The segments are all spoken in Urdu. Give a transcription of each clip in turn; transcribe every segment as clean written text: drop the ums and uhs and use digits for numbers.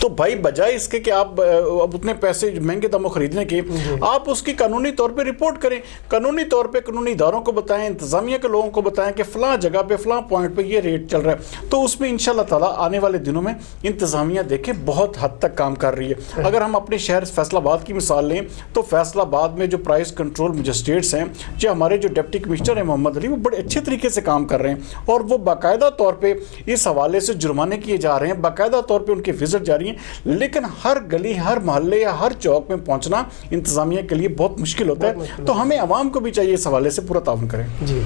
تو بھائی بجائے اس کے کہ آپ اب اتنے پیسے مہنگے داموں خریدنے کے آپ اس کی قانونی طور پہ رپورٹ کریں, قانونی طور پہ قانونی اداروں کو بتائیں, انتظامیہ کے لوگوں کو بتائیں کہ فلاں جگہ پہ فلاں پوائنٹ پہ یہ ریٹ چل رہا ہے. تو اس میں انشاءاللہ تعالیٰ آنے والے دنوں میں انتظامیہ دیکھیں بہت حد تک کام کر رہی ہے. اگر ہم اپنے شہر فیصل آباد کی مثال لیں تو فیصل آباد میں جو پرائس کنٹرول مجسٹریٹس ہیں, جو ہمارے جو ڈپٹی کمشنر ہیں محمد علی, وہ بڑے اچھے طریقے سے کام کر رہے ہیں اور وہ باقاعدہ طور پہ اس حوالے سے جرمانے کیے جا رہے ہیں, باقاعدہ طور پہ ان کے وزٹ جاری ہیں. لیکن ہر گلی, ہر محلے یا ہر چوک میں پہنچنا انتظامیہ کے لیے بہت مشکل ہوتا ہے. تو ہمیں عوام کو بھی چاہیے اس حوالے سے پورا تعاون کریں. جی,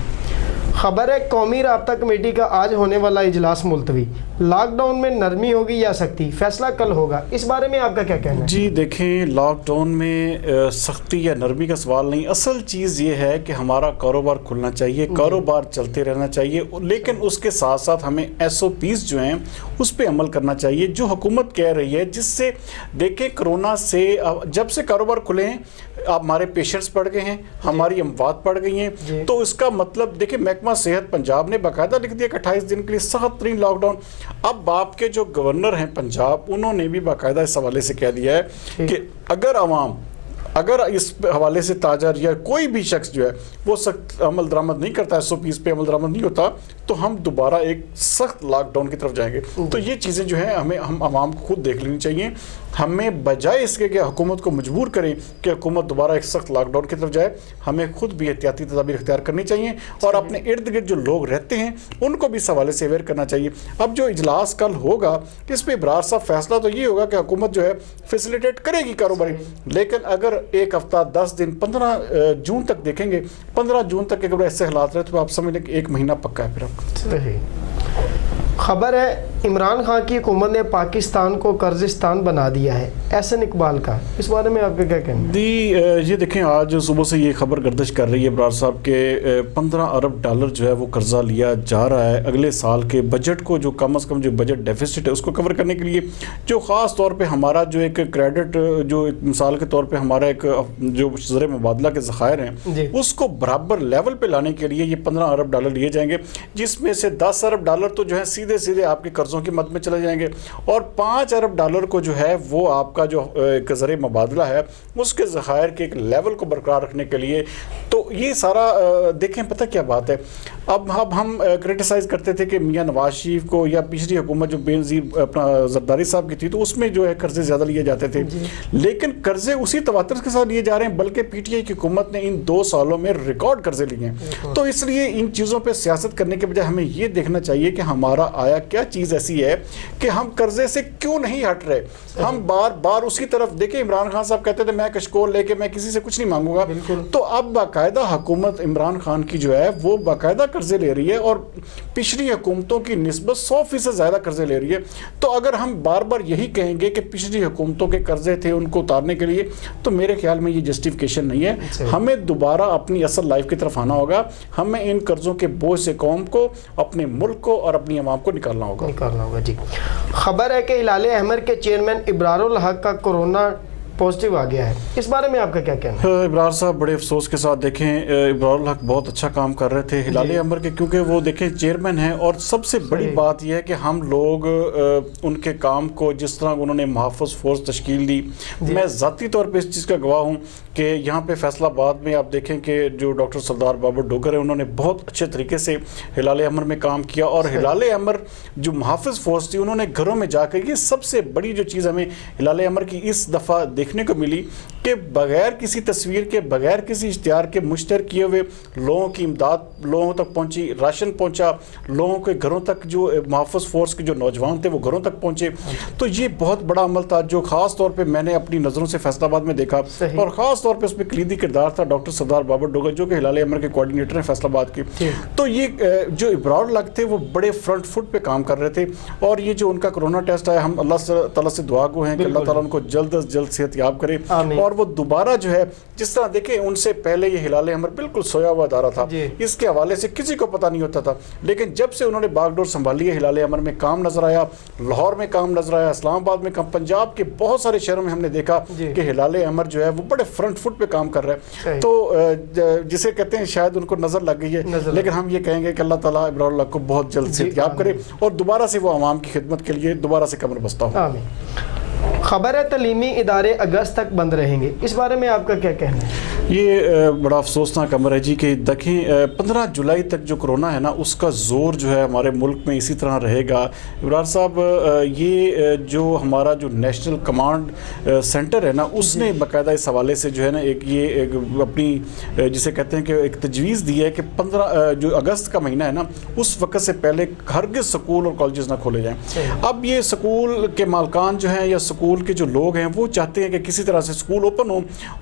خبر ہے قومی رابطہ کمیٹی کا آج ہونے والا اجلاس ملتوی, لاک ڈاؤن میں نرمی ہوگی یا سختی, فیصلہ کل ہوگا, اس بارے میں آپ کا کیا کہنا ہے؟ جی دیکھیں, لاک ڈاؤن میں سختی یا نرمی کا سوال نہیں, اصل چیز یہ ہے کہ ہمارا کاروبار کھلنا چاہیے, کاروبار چلتے رہنا چاہیے, لیکن اس کے ساتھ ساتھ ہمیں SOPs جو ہیں اس پہ عمل کرنا چاہیے جو حکومت کہہ رہی ہے, جس سے دیکھیں کرونا سے جب سے کاروبار کھلے ہیں ہمارے پیشنٹس بڑھ گئے ہیں, ہماری اموات بڑھ گئی ہیں. تو اس کا مطلب دیکھیں محکمہ صحت پنجاب نے باقاعدہ لکھ دیا کہ 28 دن کے لیے سخت ترین لاک ڈاؤن. اب آپ کے جو گورنر ہیں پنجاب, انہوں نے بھی باقاعدہ اس حوالے سے کہہ دیا ہے کہ اگر اس حوالے سے تاجر یا کوئی بھی شخص جو ہے وہ سخت عمل درآمد نہیں کرتا, SOPs پہ عمل درآمد نہیں ہوتا, تو ہم دوبارہ ایک سخت لاک ڈاؤن کی طرف جائیں گے. تو یہ چیزیں جو ہیں ہم عوام کو خود دیکھ لینی چاہیے. ہمیں بجائے اس کے کہ حکومت کو مجبور کریں کہ حکومت دوبارہ ایک سخت لاک ڈاؤن کی طرف جائے, ہمیں خود بھی احتیاطی تدابیر اختیار کرنی چاہیے اور اپنے ارد گرد جو لوگ رہتے ہیں ان کو بھی اس حوالے سے اویئر کرنا چاہیے. اب جو اجلاس کل ہوگا اس پہ ابرار صاحب فیصلہ تو یہ ہوگا کہ حکومت جو ہے فیسیلیٹیٹ کرے گی کاروباری, لیکن اگر ایک ہفتہ 10 دن 15 جون تک دیکھیں گے, 15 جون تک اگر ایسے حالات رہے تو آپ سمجھ لیں کہ 1 مہینہ پکا ہے. پھر آپ خبر ہے عمران خان کی حکومت نے پاکستان کو قرضستان بنا دیا ہے, احسن اقبال کا, اس بارے میں آپ کا کیا کہنا ہے؟ یہ دیکھیں آج صبح سے یہ خبر گردش کر رہی ہے ابرار صاحب کے 15 ارب ڈالر جو ہے وہ قرضہ لیا جا رہا ہے اگلے سال کے بجٹ کو, جو کم از کم جو بجٹ ڈیفیسٹ ہے اس کو کور کرنے کے لیے, جو خاص طور پہ ہمارا جو ایک کریڈٹ, جو ایک مثال کے طور پہ ہمارا ایک جو زر مبادلہ کے ذخائر ہیں اس کو برابر لیول پہ لانے کے لیے یہ 15 ارب ڈالر لیے جائیں گے, جس میں سے 10 ارب ڈالر تو جو ہے سیدھے آپ کے قرضوں کی مد میں چلے جائیں گے, اور 5 ارب ڈالر کو جو ہے وہ آپ کا جو ایک زر مبادلہ ہے اس کے ذخائر کے ایک لیول کو برقرار رکھنے کے لیے. تو یہ سارا دیکھیں پتہ کیا بات ہے, اب ہم کرٹیسائز کرتے تھے کہ میاں نواز شریف کو یا پچھلی حکومت جو بے نظیر اپنا زرداری صاحب کی تھی تو اس میں جو ہے قرضے زیادہ لیے جاتے تھے, لیکن قرضے اسی تواتر کے ساتھ لیے جا رہے ہیں, بلکہ PTI کی حکومت نے ان 2 سالوں میں ریکارڈ قرضے لیے ہیں. تو اس لیے ان چیزوں پہ سیاست کرنے کے بجائے ہمیں یہ دیکھنا چاہیے کہ ہمارا آیا کیا چیز ایسی ہے کہ ہم قرضے سے کیوں نہیں ہٹ رہے. ہم بار بار اسی طرف دیکھیں, عمران خان صاحب کہتے تھے میں کشکول لے کے میں کسی سے کچھ نہیں مانگوں گا, تو اب باقاعدہ حکومت عمران خان کی جو ہے وہ باقاعدہ قرضے لے رہی ہے اور پچھلی حکومتوں کی نسبت 100% زیادہ قرضے لے رہی ہے. تو اگر ہم بار بار یہی کہیں گے کہ پچھلی حکومتوں کے قرضے تھے ان کو اتارنے کے لیے, تو میرے خیال میں یہ جسٹیفیکیشن نہیں ہے. ہمیں دوبارہ اپنی اصل لائف کی طرف آنا ہوگا, ہمیں ان قرضوں کے بوجھ سے قوم کو, اپنے ملک کو اور اپنی عوام کو نکالنا ہوگا. جی, خبر ہے کہ ہلال احمر کے چیئرمین ابرار الحق کا کورونا پازیٹیو آ گیا ہے, اس بارے میں آپ کا کیا کہنا ہے؟ ابرار صاحب بڑے افسوس کے ساتھ دیکھیں, ابرار الحق بہت اچھا کام کر رہے تھے ہلال احمر کے, کیونکہ وہ دیکھیں چیئرمین ہیں, اور سب سے بڑی بات یہ ہے کہ ہم لوگ ان کے کام کو جس طرح انہوں نے محافظ فورس تشکیل دی, میں ذاتی طور پہ اس چیز کا گواہ ہوں کہ یہاں پہ فیصل آباد میں آپ دیکھیں کہ جو ڈاکٹر سردار بابر ڈوگر ہیں انہوں نے بہت اچھے طریقے سے ہلال احمر میں کام کیا, اور ہلال احمر جو محافظ فورس تھی انہوں نے گھروں میں جا کر, یہ سب سے بڑی جو چیز ہمیں ہلال احمر کی اس دفعہ دیکھنے کو ملی کہ بغیر کسی تصویر کے, بغیر کسی اشتہار کے مشتہر کیے ہوئے لوگوں کی امداد لوگوں تک پہنچی, راشن پہنچا لوگوں کے گھروں تک, جو محافظ فورس کے جو نوجوان تھے وہ گھروں تک پہنچے. تو یہ بہت بڑا عمل تھا جو خاص طور پہ میں نے اپنی نظروں سے فیصل آباد میں دیکھا, اور خاص طور پہ اس میں کلیدی کردار تھا ڈاکٹر سردار بابر ڈوگر جو کہ ہلال احمر کے کوارڈینیٹر ہیں فیصل آباد کے. تو یہ جو ابرار الحق تھے وہ بڑے فرنٹ فٹ پہ کام کر رہے تھے, اور یہ جو ان کا کرونا ٹیسٹ آیا, ہم اللہ تعالیٰ سے دعا گو ہیں کہ اللہ تعالیٰ ان کو جلد از جلد صحت صحت یاب کرے آمین۔ اور وہ دوبارہ جو ہے جس طرح دیکھیں ان سے پہلے یہ ہلال احمر بالکل سویا ہوا ادارہ تھا، اس کے حوالے سے کسی کو پتہ نہیں ہوتا تھا، لیکن جب سے انہوں نے باغ ڈور سنبھالی ہے ہلال احمر میں کام نظر آیا، لاہور میں کام نظر آیا، اسلام آباد میں کام، پنجاب کے بہت سارے شہروں میں ہم نے دیکھا کہ ہلال احمر جو ہے وہ بڑے فرنٹ فٹ پہ کام کر رہا ہے، تو جسے کہتے ہیں شاید ان کو نظر لگ گئی ہے، لیکن ہم یہ کہیں گے کہ اللہ تعالیٰ ابرار اللہ کو بہت جلد صحت یاب کرے اور دوبارہ سے وہ عوام کی خدمت کے لیے دوبارہ سے کمر بستہ ہو۔ آمین۔ خبر ہے تعلیمی ادارے اگست تک بند رہیں گے، اس بارے میں آپ کا کیا کہنا ہے؟ یہ بڑا افسوسناک خبر ہے جی کہ دیکھیں 15 جولائی تک جو کرونا ہے نا اس کا زور جو ہے ہمارے ملک میں اسی طرح رہے گا۔ ابرار صاحب یہ جو ہمارا جو نیشنل کمانڈ سینٹر ہے نا اس نے باقاعدہ اس حوالے سے جو ہے نا ایک اپنی جسے کہتے ہیں کہ ایک تجویز دی ہے کہ 15 جو اگست کا مہینہ ہے نا اس وقت سے پہلے ہرگز سکول اور کالجز نہ کھولے جائیں۔ اب یہ سکول کے مالکان جو ہیں یا سکول کے جو لوگ ہیں وہ چاہتے ہیں کہ کسی طرح سے سکول اوپن ہو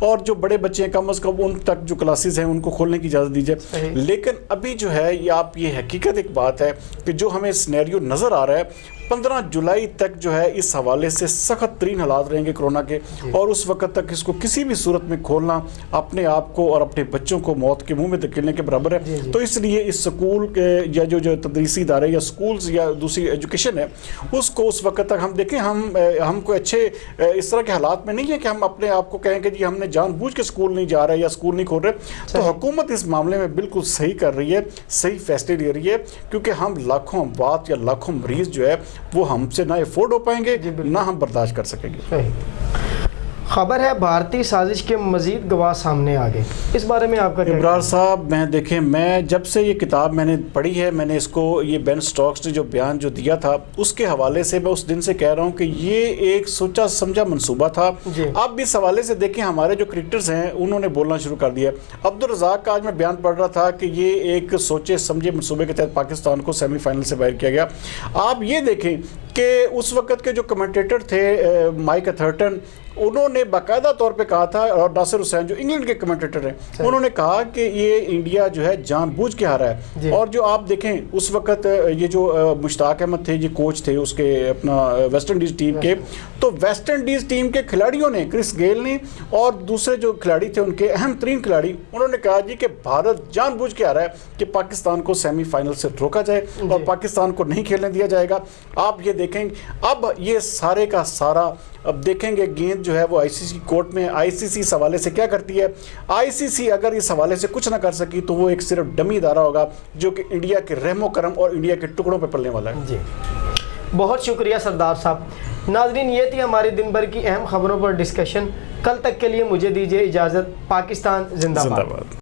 اور جو بڑے بچے ہیں کم از کم ان تک جو کلاسز ہیں ان کو کھولنے کی اجازت دی جائے، لیکن ابھی جو ہے یہ حقیقت ایک بات ہے کہ جو ہمیں سینیریو نظر آ رہا ہے 15 جولائی تک جو ہے اس حوالے سے سخت ترین حالات رہیں گے کرونا کے، اور اس وقت تک اس کو کسی بھی صورت میں کھولنا اپنے آپ کو اور اپنے بچوں کو موت کے منہ میں دھکیلنے کے برابر ہے۔ تو اس لیے اس سکول کے یا جو تدریسی ادارے یا سکولز یا دوسری ایجوکیشن ہے اس کو اس وقت تک ہم دیکھیں ہم کوئی اچھے اس طرح کے حالات میں نہیں ہیں کہ ہم اپنے آپ کو کہیں کہ جی ہم نے جان بوجھ کے سکول نہیں جا رہے یا سکول نہیں کھول رہے۔ تو حکومت اس معاملے میں بالکل صحیح کر رہی ہے، صحیح فیصلے لے رہی ہے، کیونکہ ہم لاکھوں اموات یا لاکھوں مریض جو ہے وہ ہم سے نہ افورڈ ہو پائیں گے نہ ہم برداشت کر سکیں گے۔ خبر ہے بھارتی سازش کے مزید گواہ سامنے آ گئے، اس بارے میں آپ کا کیا؟ ابرار صاحب میں جب سے یہ کتاب میں نے پڑھی ہے، میں نے اس کو یہ بین سٹوکس نے جو بیان جو دیا تھا اس کے حوالے سے میں اس دن سے کہہ رہا ہوں کہ یہ ایک سوچا سمجھا منصوبہ تھا۔ اب اس حوالے سے دیکھیں ہمارے جو کرکٹرز ہیں انہوں نے بولنا شروع کر دیا۔ عبدالرزاق کا آج میں بیان پڑھ رہا تھا کہ یہ ایک سوچے سمجھے منصوبے کے تحت پاکستان کو سیمی فائنل سے باہر کیا گیا۔ آپ یہ دیکھیں کہ اس وقت کے جو کمنٹیٹر تھے مائک اتھرٹن، انہوں نے باقاعدہ طور پہ کہا تھا، اور ناصر حسین جو انگلینڈ کے کمنٹیٹر ہیں انہوں نے کہا کہ یہ انڈیا جو ہے جان بوجھ کے ہارا ہے۔ اور جو آپ دیکھیں اس وقت یہ جو مشتاق احمد تھے، یہ کوچ تھے اس کے اپنا ویسٹ انڈیز ٹیم کے، تو ویسٹ انڈیز ٹیم کے کھلاڑیوں نے، کرس گیل نے اور دوسرے جو کھلاڑی تھے ان کے اہم ترین کھلاڑی، انہوں نے کہا جی کہ بھارت جان بوجھ کے آ رہا ہے کہ پاکستان کو سیمی فائنل سے روکا جائے اور پاکستان کو نہیں کھیلنے دیا جائے گا۔ آپ یہ دیکھیں اب یہ سارے کا سارا اب دیکھیں گے گیند جو ہے وہ آئی سی سی کورٹ میں، آئی سی سی اس حوالے سے کیا کرتی ہے۔ آئی سی سی اگر اس حوالے سے کچھ نہ کر سکی تو وہ ایک صرف ڈمی ادارہ ہوگا جو کہ انڈیا کے رحم و کرم اور انڈیا کے ٹکڑوں پہ پلنے والا ہے۔ بہت شکریہ سردار صاحب۔ ناظرین یہ تھی ہماری دن بھر کی اہم خبروں پر ڈسکشن۔ کل تک کے لیے مجھے دیجیے اجازت۔ پاکستان زندہ باد۔